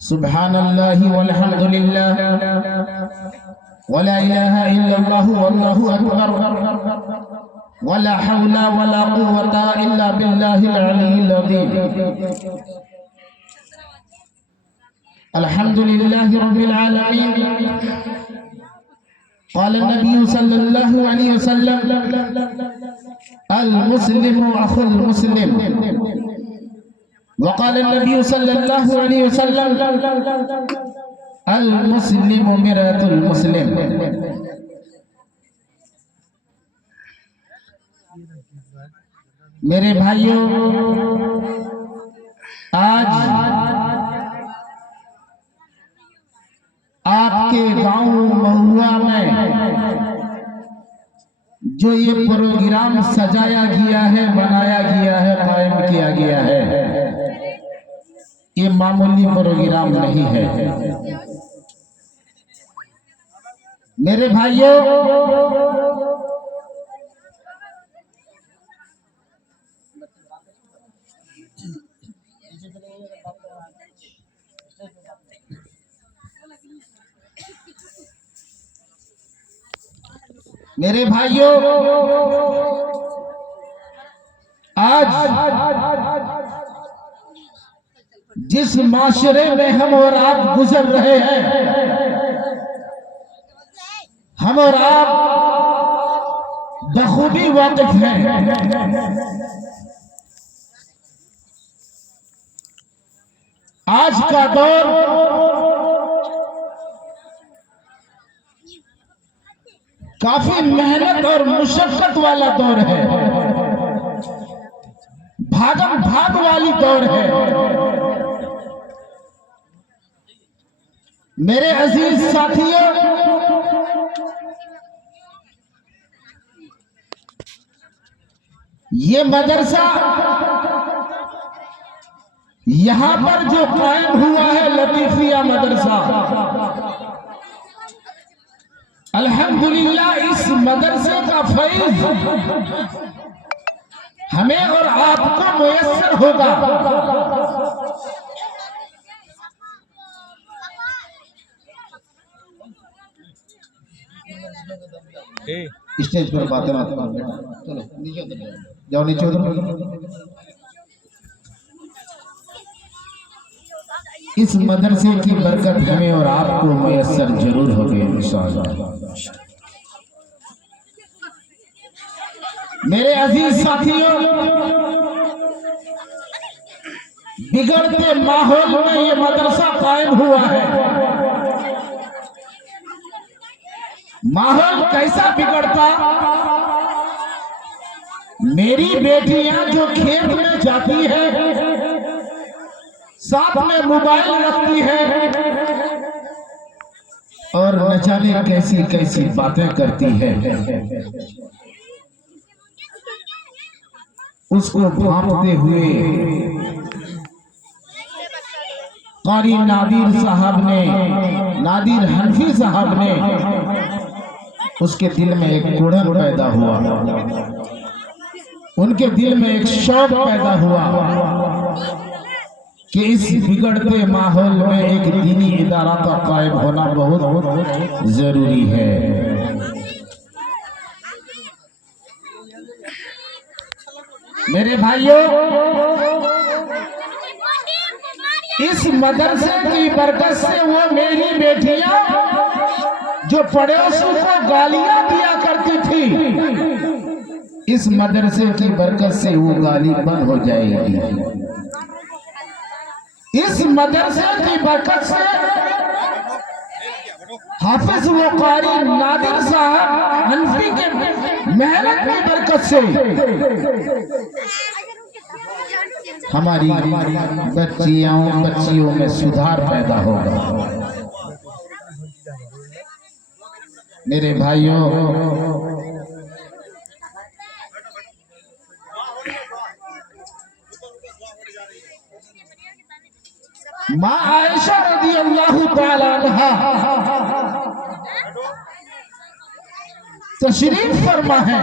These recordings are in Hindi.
सुब्हानल्लाहि वल्हम्दुलिल्लाह वला इलाहा इल्लल्लाह वल्लाहु अकबर वला हौला वला कुव्वता इल्ला बिल्लाहिल अलिय्यिल अज़ीम। अल्हम्दुलिल्लाहि रब्बिल आलमीन। क़ाल नबी सल्लल्लाहु अलैहि वसल्लम अल मुस्लिमु अखुल मुस्लिम। वक़ाल नबी सल्लल्लाहु अलैहि वसल्लम अल मुस्लिमु मिरातुल मुस्लिम। मेरे भाइयों, आज आपके गांव महुआ में जो ये प्रोग्राम सजाया गया है, बनाया गया है, कायम किया गया है, ये मामूली प्रोग्राम नहीं है। मेरे भाइयों, मेरे भाइयों, आज जिस माशरे में हम और आप गुजर रहे हैं, हम और आप बखूबी वाकिफ हैं। आज का दौर काफी मेहनत और मुशक्कत वाला दौर है, भागम भाग वाली दौर है। मेरे अजीज साथियों, ये मदरसा यहां पर जो कायम हुआ है, लतीफिया मदरसा, अल्हम्दुलिल्लाह, इस मदरसे का फैज़ हमें और आपको मुयस्सर होगा। स्टेज पर बातें मत करो, चलो नीचे उतर जाओ, नीचे उतर। इस मदरसे की बरकत हमें और आपको मुयस्सर जरूर होगी इंशाअल्लाह। मेरे अजीज साथियों, बिगड़ते माहौल में ये मदरसा कायम हुआ है। माहौल कैसा बिगड़ता? मेरी बेटियां जो खेत में जाती है, साथ में मोबाइल रखती है और न जाने कैसी कैसी बातें करती है, उसको भांपते हुए कारी नादिर हनफी साहब ने उसके दिल में एक कुढ़न पैदा हुआ, उनके दिल में एक शौक पैदा हुआ कि इस बिगड़ते माहौल में एक दीनी इदारा का कायम होना बहुत जरूरी है। मेरे भाइयों, इस मदरसे की बरकत से वो मेरी बेटियां जो पड़ोसियों को गालियां दिया करती थी, इस मदरसे की बरकत से वो गाली बंद हो जाएगी। इस मदरसे की बरकत से हाफिज व कारी नादिर साहब हनफी के मेहनत की बरकत से हमारी बच्चियों में सुधार पैदा होगा। मेरे भाइयों, माँ आयशा रज़ियल्लाहु ताला अन्हा तशरीफ फरमा है।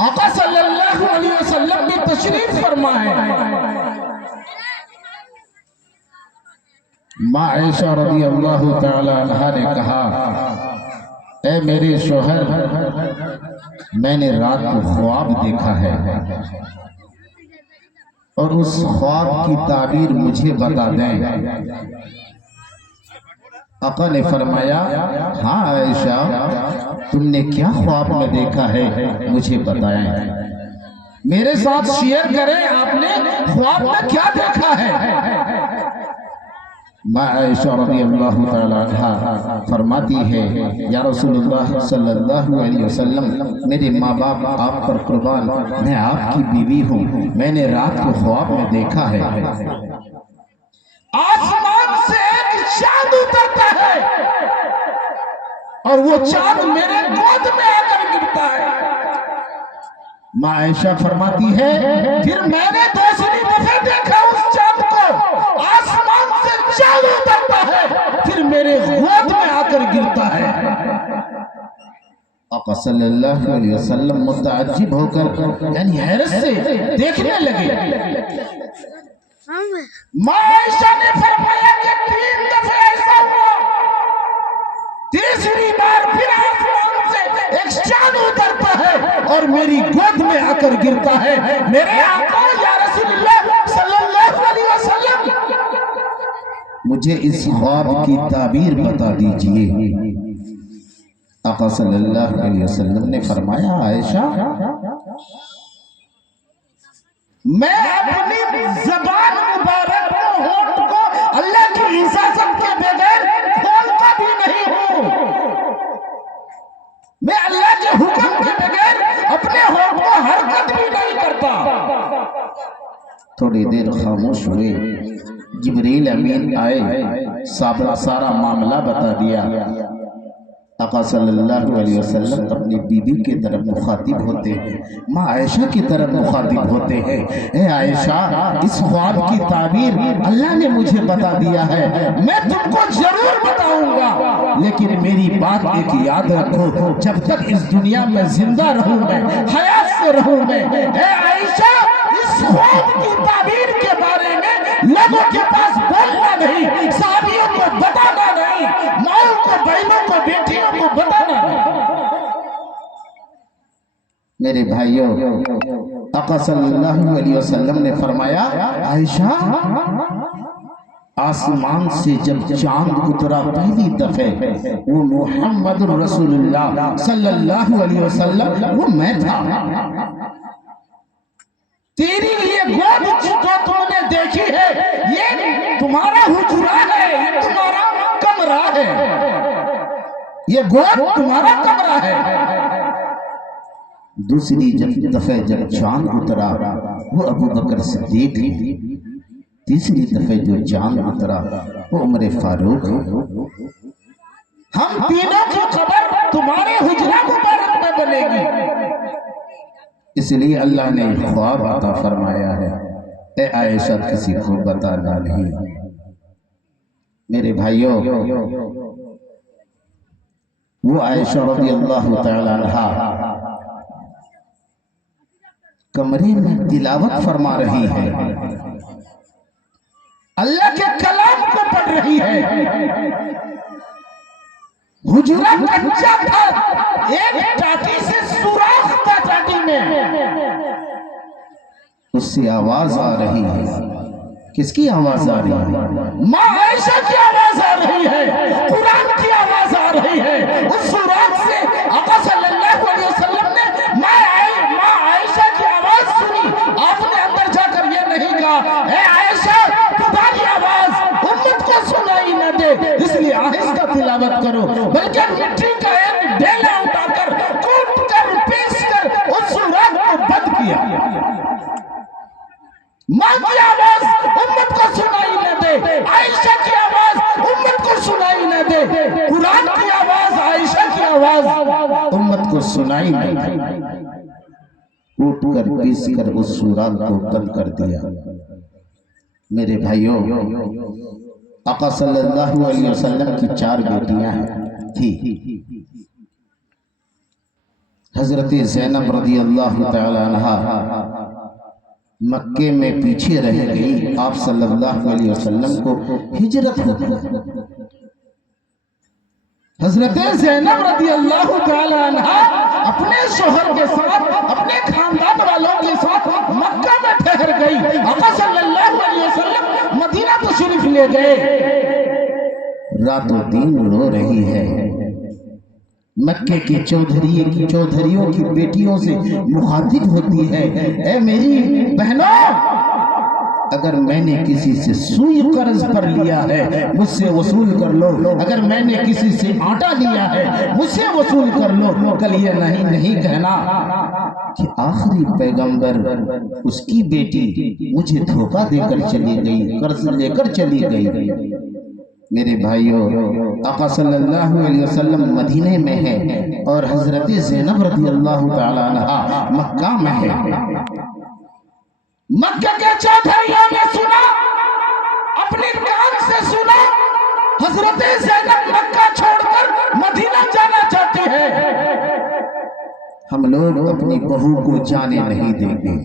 आका सल्लल्लाहु अलैहि वसल्लम ने तशरीफ फरमाए। माँ आयशा रज़ी अल्लाह तआला अन्हा ने कहा, ए मेरे शोहर, मैंने रात को ख्वाब देखा है और उस ख्वाब की ताबीर मुझे बता दें। आका ने फरमाया, हाँ आयशा, तुमने क्या ख्वाब में देखा है मुझे बताएं, मेरे साथ शेयर करें, आपने ख्वाब में क्या देखा है। माँ आयशा रज़ियल्लाहु तआला अन्हा फरमाती है, या रसूलुल्लाह सल्लल्लाहु अलैहि वसल्लम, मेरे माँ बाप आप पर कुर्बान, मैं आपकी बीवी हूँ, मैंने रात को ख्वाब में देखा है, आसमान से एक चांद उतरता है और वो चांद मेरे गोद में आकर गिरता है। माँ आयशा फरमाती है, फिर मैंने दूसरी दफे देखा उस चांद को, आसमान से चांद उतरता है, फिर मेरे गोद में आकर गिरता है। आका सल्लल्लाहु अलैहि वसल्लम मुतअज्जिब होकर यानी हैरत से देखने लगे। माँ आयशा ने फरमाया कि 3 दफे ऐसा हुआ, तीसरी बार फिर आसमान से एक चांद उतरता है और मेरी गोद में आकर गिरता है। मेरे आका या रसूलुल्लाह सल्लल्लाहु अलैहि वसल्लम, मुझे इस ख्वाब की ताबीर बता दीजिए। आका सल्लल्लाहु अलैहि वसल्लम ने फरमाया, आयशा, मैं अपनी ज़बान मुबारक को, होंठ को अल्लाह की इजाजत के बगैर खोलता भी नहीं हूँ। मैं अल्लाह के हुक्म के बगैर अपने होंठ को हरकत भी नहीं करता। थोड़ी देर खामोश हुए, जिब्रील अमीन आए, सारा मामला बता दिया। आका सल्लल्लाहु अलैहि वसल्लम अपनी बीबी की तरफ मुखातिब होते हैं, माँ आयशा की तरफ मुखातिब होते हैं, ए आयशा, इस ख्वाब की ताबीर अल्लाह ने मुझे बता दिया है, मैं तुमको जरूर बताऊंगा, लेकिन मेरी बात एक याद रखो, जब तक इस दुनिया में जिंदा रहूं, मैं हयात से रहूं, मैं, ए आयशा, इस ख्वाब की ताबीर के बारे में लोगों के पास बोलना नहीं, साथियों को बताना नहीं, माओ को, बहनों को, बेटियों को बताना नहीं। मेरे भाइयों, आका सल्लल्लाहु अलैहि वसल्लम ने फरमाया, आयशा, आसमान से जब चांद उतरा पहली दफे, वो मोहम्मद रसूलुल्लाह सल्लल्लाहु अलैहि वसल्लम, वो मैं था। तेरी ये गोद जो तुमने देखी है, ये तुम्हारा हुजरा है, ये तुम्हारा कमरा है, ये गोद तुम्हारा कमरा है। दूसरी दफे जब चांद उतरा, वो अबू बकर सिद्दीक, तीसरी दफे जो चांद उतरा, वो उमर फारूक। हम तीनों की खबर तुम्हारे हुजरा मुबारक में बनेगी, इसलिए अल्लाह ने ख्वाब अता फरमाया है, ए आयशा, किसी को बताना नहीं। मेरे भाइयों, वो आयशा रज़ियल्लाहु तआला अन्हा कमरे में तिलावत फरमा रही है, अल्लाह के कलाम को पढ़ रही है। हुजरा कच्चा था, एक टाटी से सुराख था टाटी में, उससे आवाज आ रही है। किसकी आवाज आ रही है? माँ आयशा की आवाज आ रही है, कुरान की आवाज आ रही है। उस सुराख से आका सल्लल्लाहु अलैहि वसल्लम ने माँ आयशा की आवाज सुनी। आपने अंदर जाकर ये नहीं कहा, ए आयशा, तुम्हारी आवाज उम्मत को सुनाई न दे, इसलिए आहिस्ता तिलावत करो, बल्कि मिट्टी का एक ढेला उठाकर कूट कर पेश कर उस सुराख को बंद किया। माँ की आवाज उम्मत को सुनाई न दे, आयशा की आवाज उम्मत को सुनाई न दे, कुरान की आवाज, आयशा की आवाज उम्मत को सुनाई न दे। कूट कर पीस कर उस सुराख को बंद कर दिया। मेरे भाइयों, आका सल्लल्लाहु अलैहि वसल्लम की 4 बेटियां थी। हजरत ज़ैनब रज़ियल्लाहु तआला अन्हा, मक्के में पीछे रह गई। आप सल्लल्लाहु अलैहि वसल्लम को हिजरत हो गई। हजरत ज़ैनब रज़ियल्लाहु ताला अन्हा अपने शोहर के साथ, अपने खानदान वालों के साथ मक्का में ठहर गई। आका सल्लल्लाहु अलैहि वसल्लम मदीना तशरीफ ले गए। रातों दिन रो रही है। मक्के की चौधरियों की बेटियों से मुखातिब होती है, ए मेरी बहनों, अगर मैंने किसी से सुई कर्ज पर लिया है मुझसे वसूल कर लो, अगर मैंने किसी से आटा लिया है मुझसे वसूल कर लो। कल ये नहीं कहना कि आखिरी पैगंबर उसकी बेटी मुझे धोखा देकर चली गई, कर्ज लेकर चली गई। मेरे भाइयों, आका सल्लल्लाहु अलैहि वसल्लम मदीने में है और हजरत ज़ैनब रज़ियल्लाहु ताला अन्हा मक्का में है। मक्का के चौधरियों ने सुना, अपने कान से सुना, हजरत ज़ैनब मक्का छोड़कर मदीना जाना चाहते हैं। हम लोग अपनी बहू को जाने नहीं देंगे।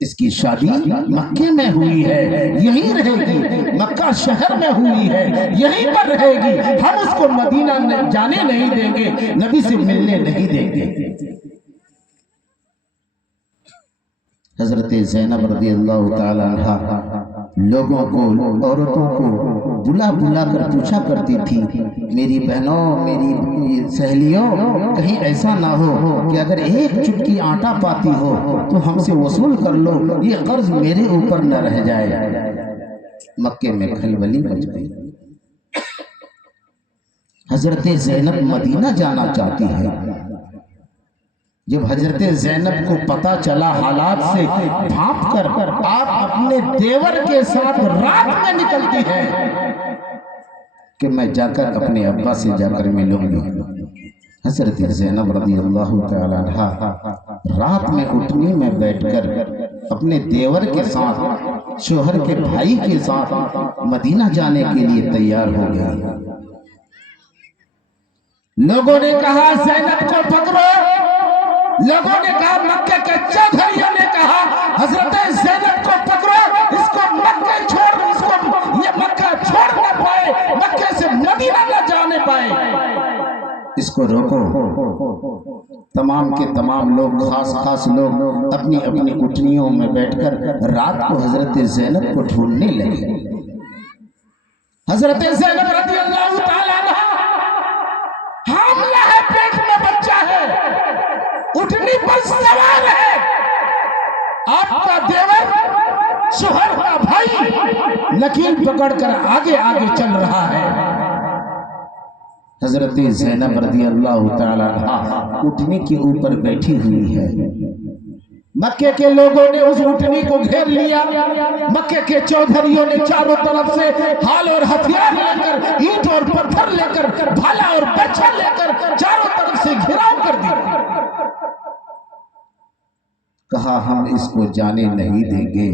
इसकी शादी मक्के में हुई है, यहीं रहेगी। मक्का शहर में हुई है, यहीं पर रहेगी। हम उसको मदीना जाने नहीं देंगे, नबी से मिलने नहीं देंगे। हजरत ज़ैनब रज़ियल्लाहु ताला अन्हा लोगों को, औरतों को बुला बुला कर पूछा करती थी, मेरी बहनों, मेरी सहेलियों, कहीं ऐसा ना हो कि अगर एक चुटकी आटा पाती हो तो हमसे वसूल कर लो, ये कर्ज मेरे ऊपर न रह जाए। मक्के में खलबली मच गई। हजरत ज़ैनब मदीना जाना चाहती है। जब हजरत ज़ैनब को पता चला, हालात से भाप कर आप अपने देवर के साथ रात में निकलती है कि मैं जाकर अपने अब्बा से जाकर मिलूंगी। हजरत ज़ैनब रज़ियल्लाहु ताला अन्हा रात में उठनी में बैठकर अपने देवर के साथ, शोहर के भाई के साथ मदीना जाने के लिए तैयार हो गई। लोगों ने कहा ज़ैनब को पकड़ो, लोगों ने कहा, मक्के के चौधरियों ने कहा हजरत ज़ैनब को पकड़ो, इसको मक्के छोड़, इसको ये मक्का छोड़ ना पाए, मक्के से मदीना न जाने पाए, इसको रोको। तमाम के तमाम लोग, खास लोग अपनी अपनी उठनियों में बैठकर रात को हजरत ज़ैनब को ढूंढने लगे। हजरत ज़ैनब रज़ियल्लाहु ताला अन्हा, हामला है, पेट में बच्चा है, उठनी पर सवार है, आपका देवर, शोहर का भाई लकीर पकड़कर आगे आगे चल रहा है। हजरत ज़ैनब रज़ियल्लाहु ताला अन्हा उठनी के ऊपर बैठी हुई है। मक्के के लोगों ने उस उठनी को घेर लिया। मक्के के चौधरियों ने चारों तरफ से हाल और हथियार लेकर, ईंट और पत्थर लेकर, भाला और बर्छा लेकर चारों तरफ से घेराव कर दिया। कहा हम इसको जाने नहीं देंगे।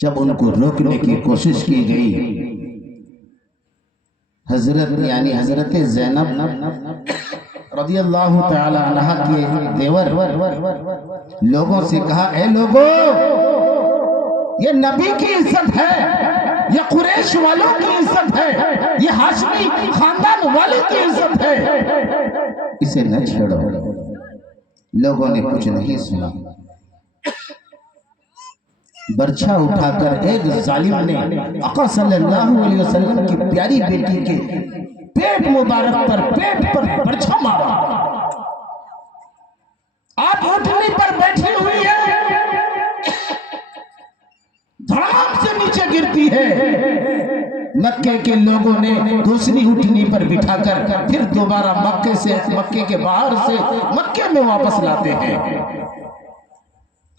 जब उनको रोकने की कोशिश की गई, हजरत ज़ैनब रज़ियल्लाहु ताला अन्हा के देवर लोगों से कहा, ए लोगों, ये नबी की इज्जत है, ये कुरैश वालों की इज्जत है, ये हाशमी खानदान वालों की इज्जत है, इसे न छेड़ो। लोगों ने कुछ नहीं सुना। बर्छा उठाकर एक जालिम ने आका सल्लल्लाहु अलैहि वसल्लम की प्यारी बेटी के पेट मुबारक पर, पेट पर बर्छा मारा। आप उठनी पर बैठी हुई है, धड़ाम से नीचे गिरती है। मक्के के लोगों ने दूसरी उठनी पर बिठाकर फिर दोबारा मक्के के बाहर से मक्के में वापस लाते हैं।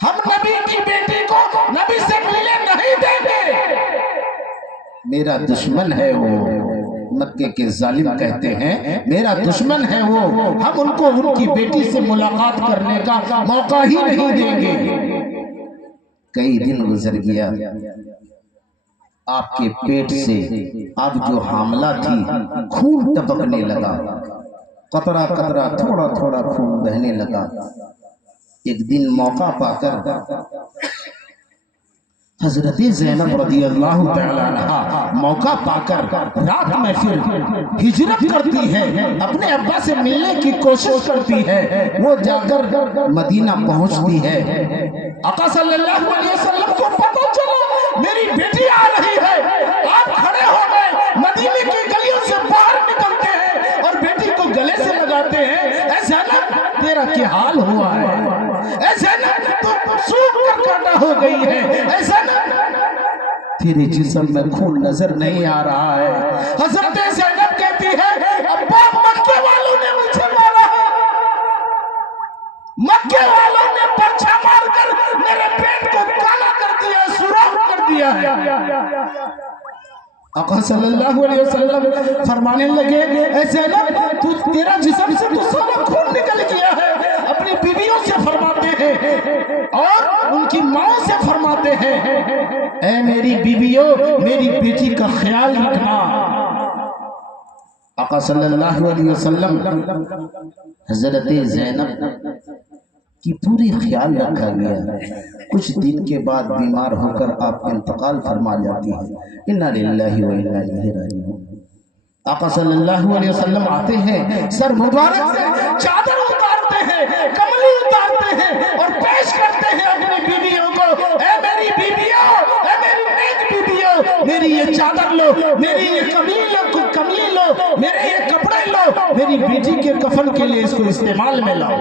हम नबी की बेटी को नबी से मिलने नहीं देंगे। मेरा दुश्मन है वो, मक्के के जालिम कहते हैं, मेरा दुश्मन है वो, हम उनको उनकी बेटी से मुलाकात करने का मौका ही नहीं देंगे। कई दिन गुजर गया, आपके पेट से अब जो हामला थी खून टपकने लगा, कतरा कतरा थोड़ा थोड़ा खून बहने लगा। एक दिन मौका पाकर हजरत ज़ैनब रज़ियल्लाहु तआला अन्हा मौका पाकर रात में फिर हिजरत करती है, अपने अब्बा से मिलने की कोशिश करती है। वो जाकर मदीना पहुंचती है। आका सल्लल्लाहु अलैहि वसल्लम को पता चला मेरी बेटी आ रही है। आप खड़े हो गए, मदीने की गलियों से बाहर निकलते हैं और बेटी को गले से लगाते हैं। ऐ ज़ैनब तेरा क्या हाल हुआ है? ऐ ज़ैनब तू सूख कर काटा हो गई है। ऐ ज़ैनब तेरे जिस्म में खून नजर नहीं आ रहा है। हज़रत ज़ैनब कहती है अब्बा मक्के वालों ने मुझे मारा है, मक्के वालों ने बच्चा मारकर मेरे पेट को काला कर दिया, सुराख कर दिया है। आका सल्लल्लाहु अलैहि वसल्लम फरमाने लगे ऐ ज़ैनब तू तेरा जिस्म से तो सारा खून निकल गया है। अपनी बीवियों से फरमाते हैं और उनकी माँ से फरमाते हैं ऐ मेरी बीवियों मेरी बेटी का ख्याल रखना। आका सल्लल्लाहु अलैहि वसल्लम हजरत ज़ैनब की पूरी ख्याल रखा गया। कुछ दिन के बाद बीमार होकर आप इंतकाल फरमा जाती है। इन्ना लिल्लाहि व इन्ना इलैहि राजिऊन। आका सल्लल्लाहु अलैहि वसल्लम आते हैं, सर मुबारक से चादर उतारते हैं, कमली उतारते हैं और पेश करते हैं अपनी बीवियों को, ऐ मेरी बीवियों, ऐ मेरी नेक बीवियों, मेरी ये चादर लो, मेरी ये कमली लो, मेरे ये कपड़े लो, मेरी बेटी के कफन के लिए इसको इस्तेमाल में लाओ।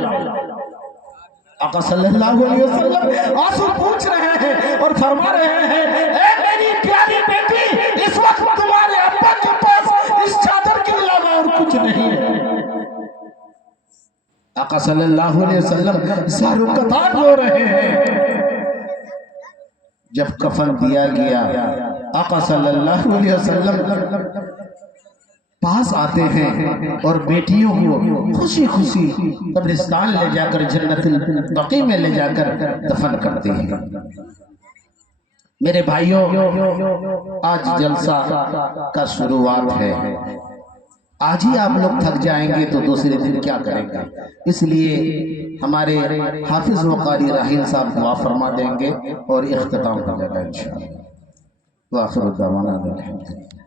आका सल्लल्लाहु अलैहि वसल्लम आंसू पूछ रहे हैं और फरमा रहे हैं ऐ मेरी प्यारी बेटी इस वक्त तुम्हारे अब्बा के पास इस चादर के अलावा और कुछ नहीं है। आका सल्लल्लाहु अलैहि वसल्लम सारों कतार रो रहे हैं। जब कफन दिया गया आका सल्लल्लाहु अलैहि वसल्लम पास आते हैं और बेटियों को खुशी खुशी कब्रिस्तान ले जाकर जन्नतुल बकी में ले जाकर दफन करते हैं। मेरे भाइयों आज जलसा का शुरुआत है। आज ही आप लोग थक जाएंगे तो दूसरे दिन क्या करेंगे, इसलिए हमारे हाफिज व कारी राहिल साहब दुआ फरमा देंगे और इख्तिताम हो जाएगा इंशाअल्लाह। वाखिर दावाना अल्हम्दुलिल्लाह।